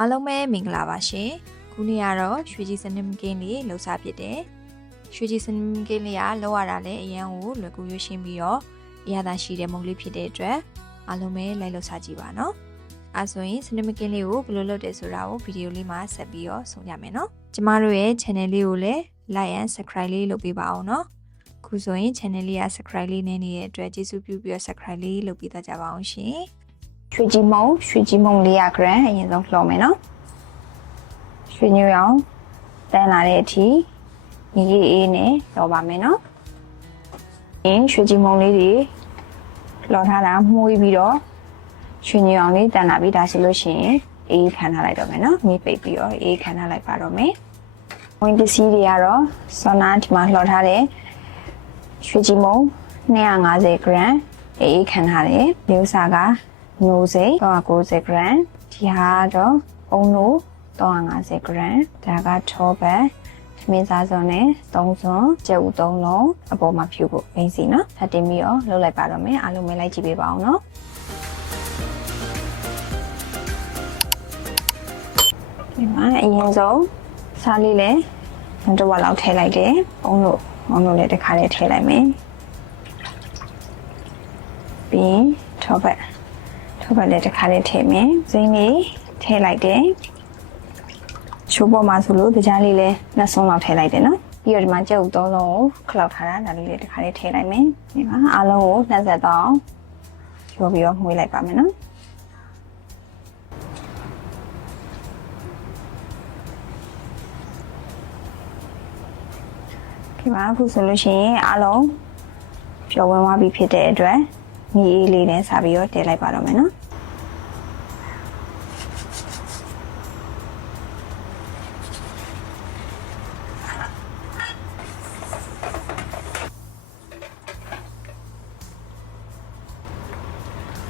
အားလုံးပဲမင်္ဂလာပါရှင်ခုနေ့ကတော့ရွှေကြီးစနစ်မကင်းလေးလှူစားဖြစ်တယ်ရွှေကြီးစနစ်မကင်းလေးကလောက်ရတာလည်းအရန်ကိုလွယ်ကူရွှေရှင်းပြီးတော့အရသာရှိတဲ့မုံလေးဖြစ်တဲ့အတွက်အားလုံးပဲလိုက်လှူစားကြည့်ပါနော်အဲဆိုရင်စနစ်မကင်းလေးကိုဘယ်လိုလုပ်တယ်ဆိုတာကိုဗီဒီယိုလေးမှာဆက်ပြီးတော့ဆုံးရမယ်နော်ကျမတို့ရဲ့ channel လေးကိုလည်း like and subscribe လေးလုပ်ပေးပါအောင်နော်ခုဆိုရင် channel လေးက subscribe လေးနဲ့နေတဲ့အတွက်ကျေးဇူးပြုပြီးတော့ subscribe လေးလုပ်ပေးသွားကြပါအောင်ရှင် ရွှေကြီးမုံရွှေကြီးမုံ400 gram အရင်ဆုံးလှော်မယ်နော်ရွှေညူရောင်တန်းလာတဲ့အထိညီကြီးအေးနဲ့လှော်ပါမယ်နော်အင်းရွှေကြီးမုံလေးတွေလှော်ထားတာမှုေးပြီးတော့ရွှေညူရောင်လေးတန်းလာပြီးဒါဆိုလို့ရှိရင်အေးခံထားလိုက်တော့မယ်နော်မိပိတ်ပြီးတော့အေးခံထားလိုက်ပါတော့မယ်ဝင်ပစ္စည်းတွေကတော့ဆောနာဒီမှာလှော်ထားတဲ့ရွှေကြီးမုံ250 gram အေးခံထားတယ်မျိုးစာက နိုးစိတ်390 gram ဒီဟာတော့အုံနိုး350 gram ဒါကထောပတ်သမင်းစားစုံနဲ့3စုံကျက်ဥ3လုံးအပေါ်မှာဖြူဖို့ဘိန်းစီနော်ထပ်တင်ပြီးတော့လှုပ်လိုက်ပါတော့မယ်အားလုံးပဲလိုက်ကြည့်ပေးပါအောင်နော်ဒီမှာအရင်ဆုံးစားလေးလည်းတစ်ဝက်လောက်ထည့်လိုက်တယ်အုံနိုးအုံနိုးလည်းတစ်ခါလေးထည့်လိုက်မယ်ပြီးထောပတ် ထိုးပတ်လည်းတစ်ခါလေးထည့်မယ်။ဇိမ်းလေးထည့်လိုက်တယ်။ချိုးပေါ်မှာဆိုလို့ကြားလေးလည်းနှစ်ဆုံးလောက်ထည့်လိုက်တယ်နော်။ပြီးတော့ဒီမှာကြက်ဥသုံးလုံးကိုခလောက်ထားတာဒါလေးလည်းတစ်ခါလေးထည့်လိုက်မယ်။ဒီမှာအားလုံးကိုနှက်ဆက်တော့ရောပြီးတော့မှုေးလိုက်ပါမယ်နော်။ဒီမှာအခုဆိုလို့ရှိရင်အားလုံးပျော်ဝင်သွားပြီဖြစ်တဲ့အတွက် မြေအေးလေးနဲ့စားပြီးတော့တည်လိုက်ပါတော့မယ်နော်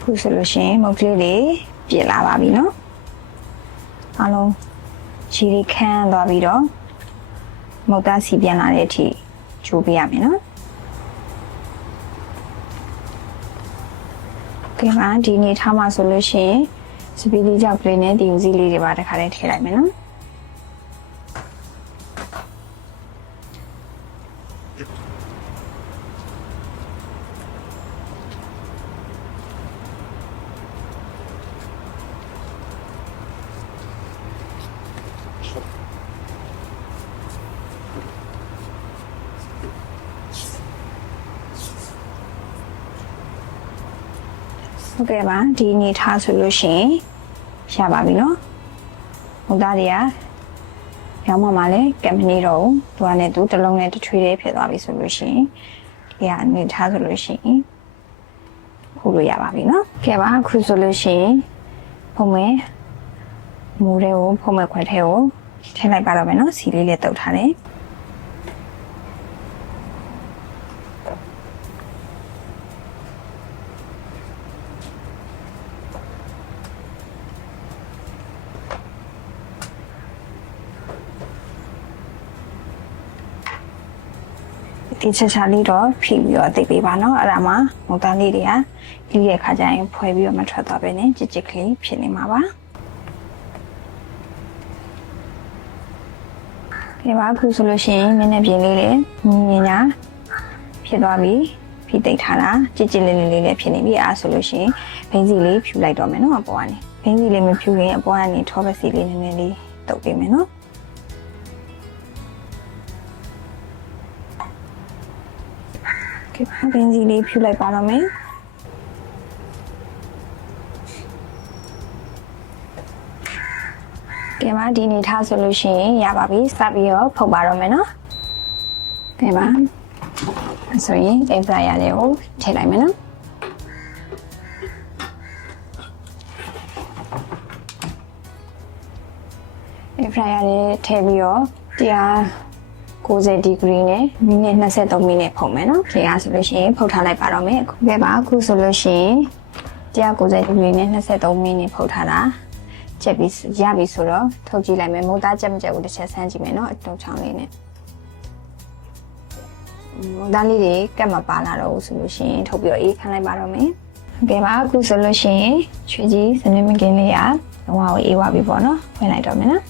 ခုဆိုလို့ရှိရင်မုတ်ကလေးတွေပြင်လာပါပြီเนาะအားလုံးခြေလေးခန်းသွားပြီးတော့မုတ်သားစီပြန်လာတဲ့အထိချိုးပေးရမယ်เนาะ ကဲပါဒီနေ့ထားမှာဆိုလို့ရှိရင်စပီးလေးကြောက်ကလေးနဲ့ဒီယူစီလေးတွေပါတစ်ခါတည်းထည့်လိုက်မယ်เဟုတ်ကဲ့ပါဒီအနေထားဆိုလို့ရှိရင်ရပါပြီနော်မူသားတွေကရောင်းမှမလဲကံမနေတော့ဘူးသူကလည်းသူတလုံးနဲ့တချွေလေးဖြစ်သွားပြီဆိုလို့ရှိရင်ဒီအနေထားဆိုလို့ရှိရင်ခုလို့ရပါပြီနော်ကဲပါခုဆိုလို့ရှိရင်ဖုံးမဲမိုးတွေကိုဖုံးမဲခွဲထဲကိုထည့်လိုက်ပါတော့မယ်နော်စီလေးလေးတုပ်ထားတယ် ဒီချက်ချာလေးတော့ဖြည့်ပြီးတော့သိပ်ပေးပါနော်အဲ့ဒါမှမုန်တန်းလေးတွေကပြီးတဲ့ခါကျရင်ဖွဲပြီးတော့မထွက်သွားပဲနဲ့ကြစ်ကြစ်ကလေးဖြစ်နေမှာပါဒီမှာအခုဆိုလို့ရှိရင်မျက်နှာပြင်လေးလည်းမြင်ညာဖြစ်သွားပြီဖြည့်သိပ်ထားတာကြစ်ကြစ်လေးလေးလေးလည်းဖြစ်နေပြီအားဆိုလို့ရှိရင်ဘိန်းစီလေးဖြူလိုက်တော့မယ်နော်အပေါ်ကနေဘိန်းစီလေးမဖြူရင်အပေါ်ကနေထောပတ်စီလေးနည်းနည်းလေးတုပ်ပေးမယ်နော် ကဲဘင်းစီလေးဖြူလိုက်ပါတော့မယ်ကဲပါဒီနေထားဆိုလို့ရှိရင်ရပါပြီစပြီးတော့ဖုတ်ပါတော့မယ်နော်ကဲပါအဲ့ဆိုရင်အိမ်ဖရာလေးကိုထည့်လိုက်မယ်နော်အိမ်ဖရာလေးထည့်ပြီးတော့တရား 90ဒီဂရီနဲ့မိနစ်23မိနစ်ဖုံမယ်နော်ခေအားဆိုလို့ရှိရင်ဖုတ်ထားလိုက်ပါတော့မယ်အခုပဲပါအခုဆိုလို့ရှိရင်190ဒီဂရီနဲ့23မိနစ်ဖုတ်ထားတာချက်ပြီးရပြီဆိုတော့ထုတ်ကြည့်လိုက်မယ်မိုးသားချက်မချက်ဘူးတစ်ချက်ဆန်းကြည့်မယ်နော်အတုံချောင်းလေးနဲ့မိုးသားလေးတွေကတ်မပါလာတော့ဘူးဆိုလို့ရှိရင်ထုတ်ပြီးတော့အေးခန်းလိုက်ပါတော့မယ်ဟုတ်ကဲ့ပါအခုဆိုလို့ရှိရင်ချွေကြီးစနစ်မကင်းလေးကလုံးဝကိုအေးသွားပြီပေါ့နော်ဖွင့်လိုက်တော့မယ်နော်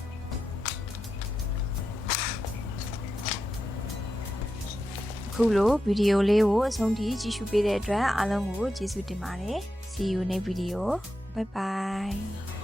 ခုလိုဗီဒီယိုလေးကိုအဆုံးထိကြည့်ရှုပေးတဲ့အတွက်အားလုံးကိုကျေးဇူးတင်ပါတယ် see you next video bye bye